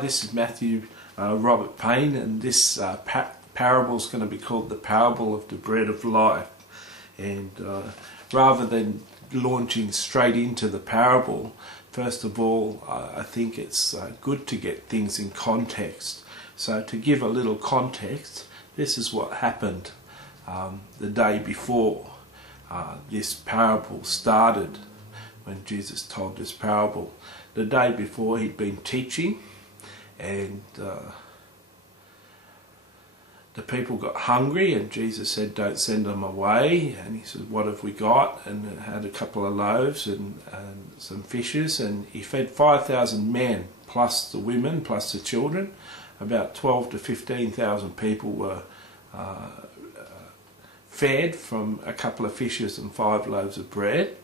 This is Matthew Robert Payne, and this parable is going to be called the parable of the bread of life. And rather than launching straight into the parable, first of all, I think it's good to get things in context. So to give a little context, this is what happened the day before this parable started. When Jesus told this parable, the day before he'd been teaching, and the people got hungry, and Jesus said, "Don't send them away." And he said, "What have we got?" And had a couple of loaves and some fishes, and he fed 5,000 men, plus the women, plus the children. About 12 to 15,000 people were fed from a couple of fishes and 5 loaves of bread.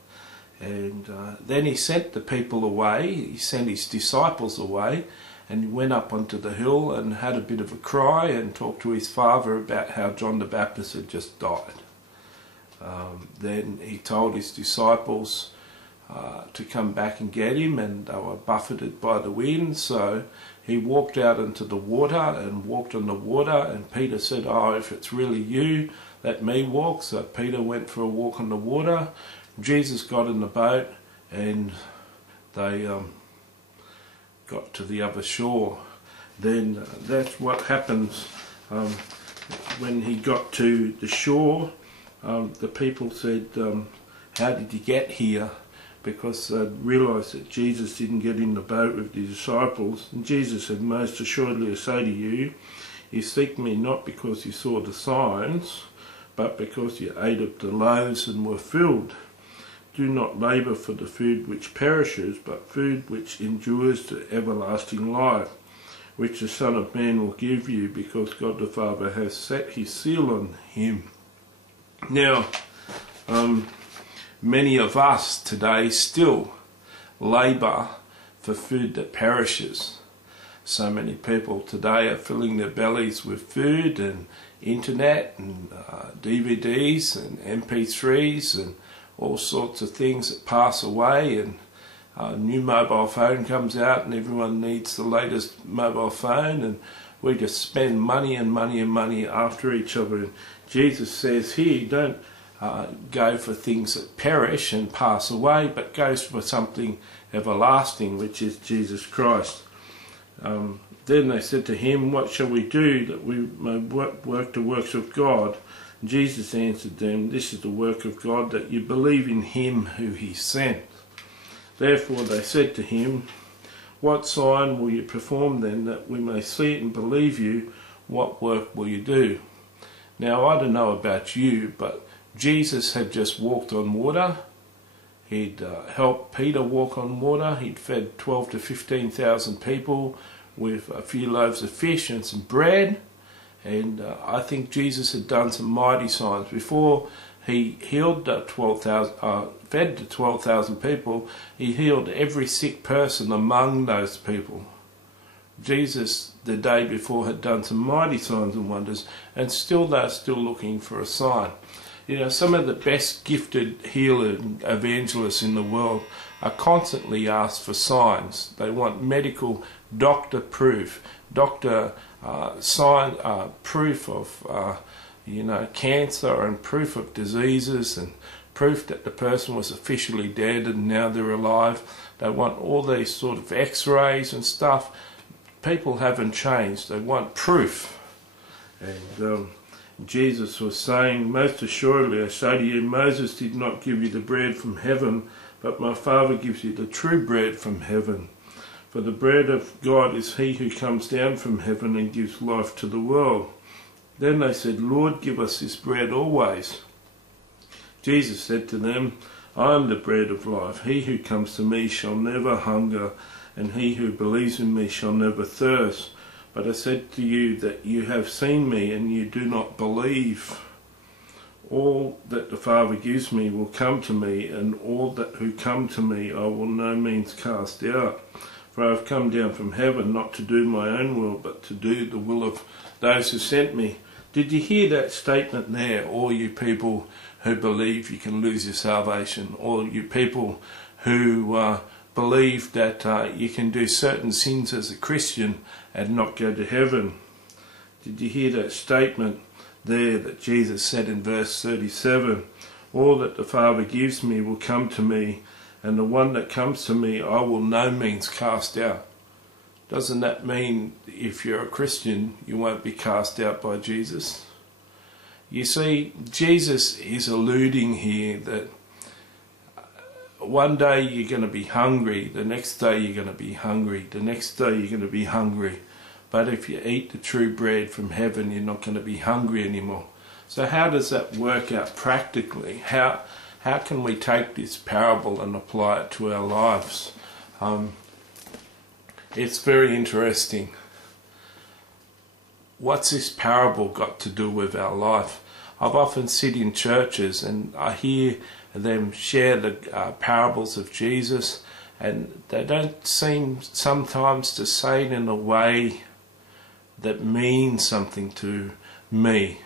And then he sent the people away, he sent his disciples away, and he went up onto the hill and had a bit of a cry and talked to his father about how John the Baptist had just died. Then he told his disciples to come back and get him, and they were buffeted by the wind, so he walked out into the water and walked on the water, and Peter said, "Oh, if it's really you, let me walk." So Peter went for a walk on the water. Jesus got in the boat, and they got to the other shore. Then that's what happens when he got to the shore. The people said, "How did you get here?" Because they realised that Jesus didn't get in the boat with the disciples. And Jesus said, "Most assuredly I say to you, you seek me not because you saw the signs, but because you ate of the loaves and were filled. Do not labour for the food which perishes, but food which endures to everlasting life, which the Son of Man will give you, because God the Father has set his seal on him." Now, many of us today still labour for food that perishes. So many people today are filling their bellies with food and internet and DVDs and MP3s and all sorts of things that pass away, and a new mobile phone comes out and everyone needs the latest mobile phone, and we just spend money and money and money after each other. And Jesus says here, don't go for things that perish and pass away, but go for something everlasting, which is Jesus Christ. Then they said to him, "What shall we do that we may work the works of God?" Jesus answered them, "This is the work of God, that you believe in him who he sent." Therefore they said to him, "What sign will you perform then, that we may see it and believe you? What work will you do?" Now, I don't know about you, but Jesus had just walked on water. He'd helped Peter walk on water. He'd fed 12 to 15,000 people with a few loaves of fish and some bread. And I think Jesus had done some mighty signs. Before he healed the 12,000, fed the 12,000 people, he healed every sick person among those people. Jesus, the day before, had done some mighty signs and wonders, and still they're still looking for a sign. You know, some of the best gifted healer evangelists in the world are constantly asked for signs. They want medical doctor proof, proof of cancer, and proof of diseases, and proof that the person was officially dead and now they're alive. They want all these sort of x-rays and stuff. People haven't changed. They want proof. And Jesus was saying, "Most assuredly I say to you, Moses did not give you the bread from heaven, but my Father gives you the true bread from heaven. For the bread of God is he who comes down from heaven and gives life to the world." Then they said, "Lord, give us this bread always." Jesus said to them, "I am the bread of life. He who comes to me shall never hunger, and he who believes in me shall never thirst. But I said to you that you have seen me, and you do not believe. All that the Father gives me will come to me, and all that who come to me I will no means cast out. For I have come down from heaven not to do my own will, but to do the will of those who sent me." Did you hear that statement there? All you people who believe you can lose your salvation, all you people who believe that you can do certain sins as a Christian and not go to heaven. Did you hear that statement there that Jesus said in verse 37? All that the Father gives me will come to me, and the one that comes to me I will no means cast out. Doesn't that mean if you're a Christian you won't be cast out by Jesus? You see, Jesus is alluding here that one day you're going to be hungry, the next day you're going to be hungry, the next day you're going to be hungry. But if you eat the true bread from heaven, you're not going to be hungry anymore. So how does that work out practically? How can we take this parable and apply it to our lives? It's very interesting. What's this parable got to do with our life? I've often sit in churches and I hear them share the parables of Jesus, and they don't seem sometimes to say it in a way that means something to me.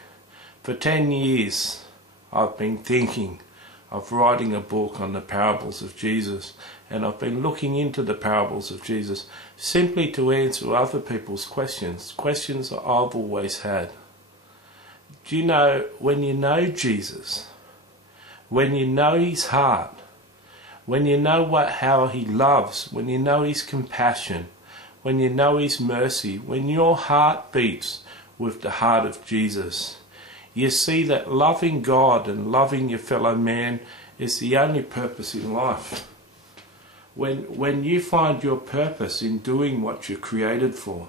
For 10 years I've been thinking of writing a book on the parables of Jesus, and I've been looking into the parables of Jesus simply to answer other people's questions that I've always had. Do you know, when you know Jesus, when you know his heart, when you know how he loves, when you know his compassion, when you know his mercy, when your heart beats with the heart of Jesus, you see that loving God and loving your fellow man is the only purpose in life. When you find your purpose in doing what you're created for,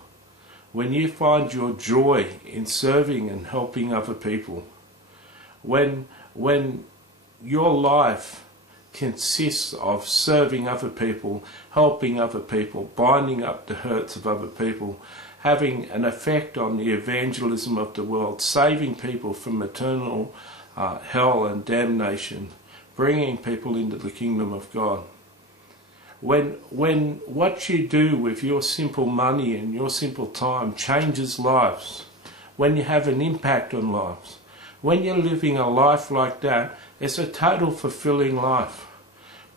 when you find your joy in serving and helping other people, when your life consists of serving other people, helping other people, binding up the hurts of other people, having an effect on the evangelism of the world, saving people from eternal hell and damnation, bringing people into the kingdom of God. When what you do with your simple money and your simple time changes lives, when you have an impact on lives, when you're living a life like that, it's a total fulfilling life.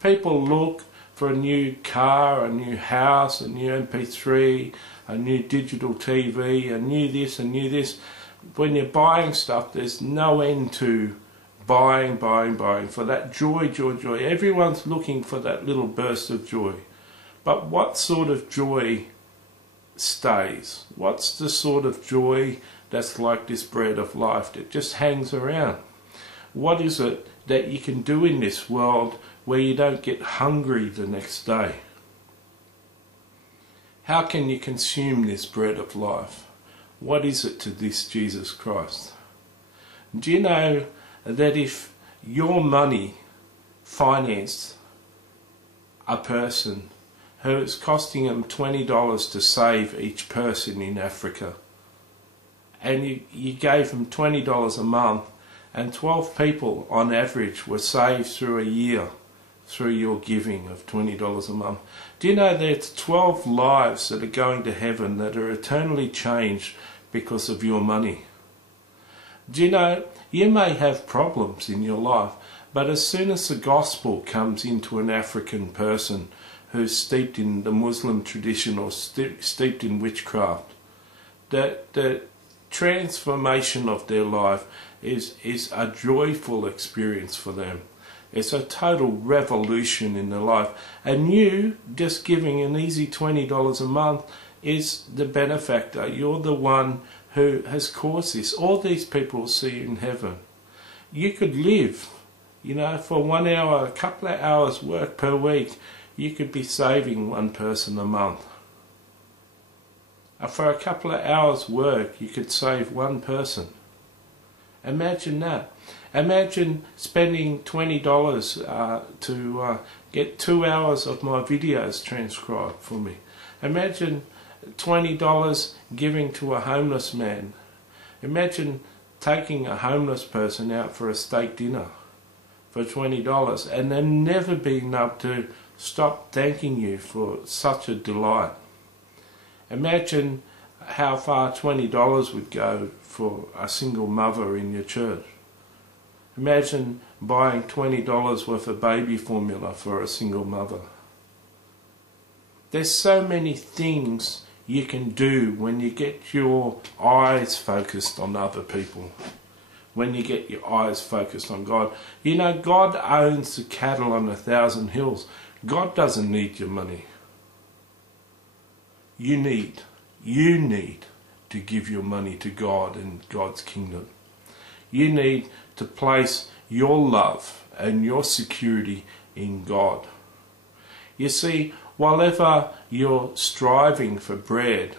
People look for a new car, a new house, a new MP3, a new digital TV, a new this, a new this. When you're buying stuff, there's no end to buying. For that joy. Everyone's looking for that little burst of joy. But what sort of joy stays? What's the sort of joy that's like this bread of life that just hangs around? What is it that you can do in this world where you don't get hungry the next day? How can you consume this bread of life? What is it to this Jesus Christ? Do you know that if your money financed a person who is costing them $20 to save each person in Africa, and you gave them $20 a month, and 12 people on average were saved through a year through your giving of $20 a month. Do you know there's 12 lives that are going to heaven that are eternally changed because of your money? Do you know, you may have problems in your life, but as soon as the gospel comes into an African person who's steeped in the Muslim tradition or steeped in witchcraft, the transformation of their life is a joyful experience for them. It's a total revolution in their life. And you, just giving an easy $20 a month, is the benefactor. You're the one who has caused this. All these people will see you in heaven. You could live, you know, for 1 hour, a couple of hours work per week, you could be saving one person a month. For a couple of hours work, you could save one person. Imagine that. Imagine spending $20 to get 2 hours of my videos transcribed for me. Imagine $20 giving to a homeless man. Imagine taking a homeless person out for a steak dinner for $20 and then never being able to stop thanking you for such a delight. Imagine how far $20 would go for a single mother in your church. Imagine buying $20 worth of baby formula for a single mother. There's so many things you can do when you get your eyes focused on other people. When you get your eyes focused on God. You know, God owns the cattle on 1,000 hills. God doesn't need your money. You need to give your money to God and God's kingdom. You need to place your love and your security in God. You see, whilever you're striving for bread,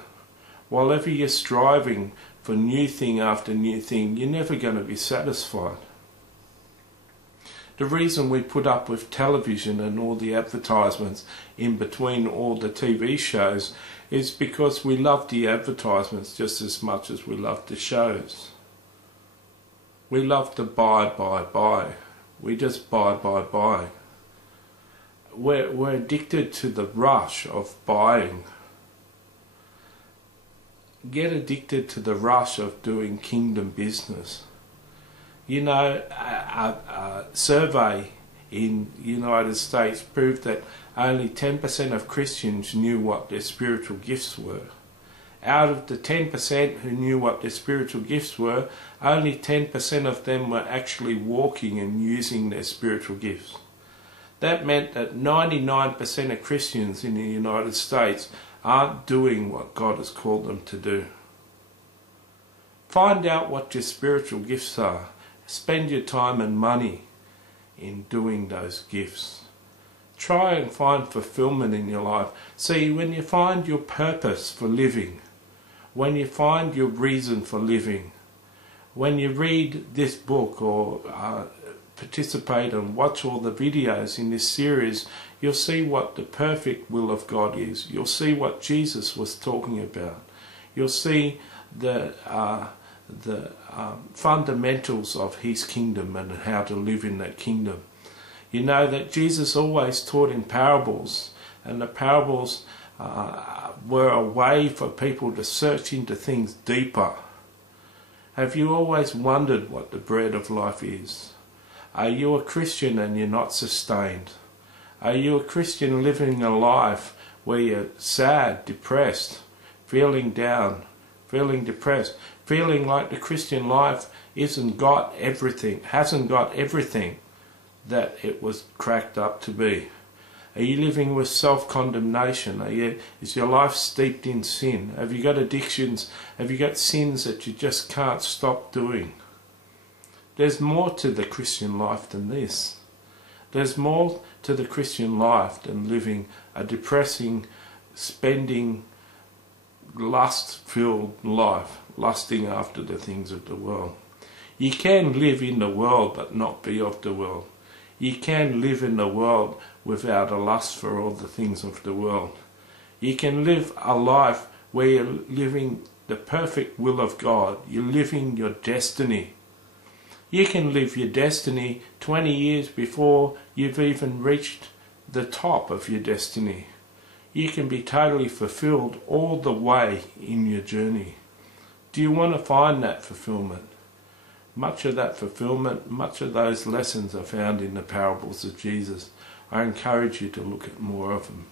whilever you're striving for new thing after new thing, you're never going to be satisfied. The reason we put up with television and all the advertisements in between all the TV shows is because we love the advertisements just as much as we love the shows. We love to buy. We just buy. We're addicted to the rush of buying. Get addicted to the rush of doing kingdom business. You know, a survey in the United States proved that only 10% of Christians knew what their spiritual gifts were. Out of the 10% who knew what their spiritual gifts were, only 10% of them were actually walking and using their spiritual gifts. That meant that 99% of Christians in the United States aren't doing what God has called them to do. Find out what your spiritual gifts are. Spend your time and money in doing those gifts. Try and find fulfillment in your life. See, when you find your purpose for living, when you find your reason for living, when you read this book or participate and watch all the videos in this series, you'll see what the perfect will of God is. You'll see what Jesus was talking about. You'll see the fundamentals of his kingdom and how to live in that kingdom. You know that Jesus always taught in parables, and the parables were a way for people to search into things deeper. Have you always wondered what the bread of life is? Are you a Christian and you're not sustained? Are you a Christian living a life where you're sad, depressed, feeling down, feeling depressed, feeling like the Christian life hasn't got everything that it was cracked up to be? Are you living with self-condemnation? Is your life steeped in sin? Have you got addictions? Have you got sins that you just can't stop doing? There's more to the Christian life than this. There's more to the Christian life than living a depressing, spending, lust-filled life, lusting after the things of the world. You can live in the world but not be of the world. You can live in the world without a lust for all the things of the world. You can live a life where you're living the perfect will of God. You're living your destiny. You can live your destiny 20 years before you've even reached the top of your destiny. You can be totally fulfilled all the way in your journey. Do you want to find that fulfillment? Much of that fulfillment, much of those lessons are found in the parables of Jesus. I encourage you to look at more of them.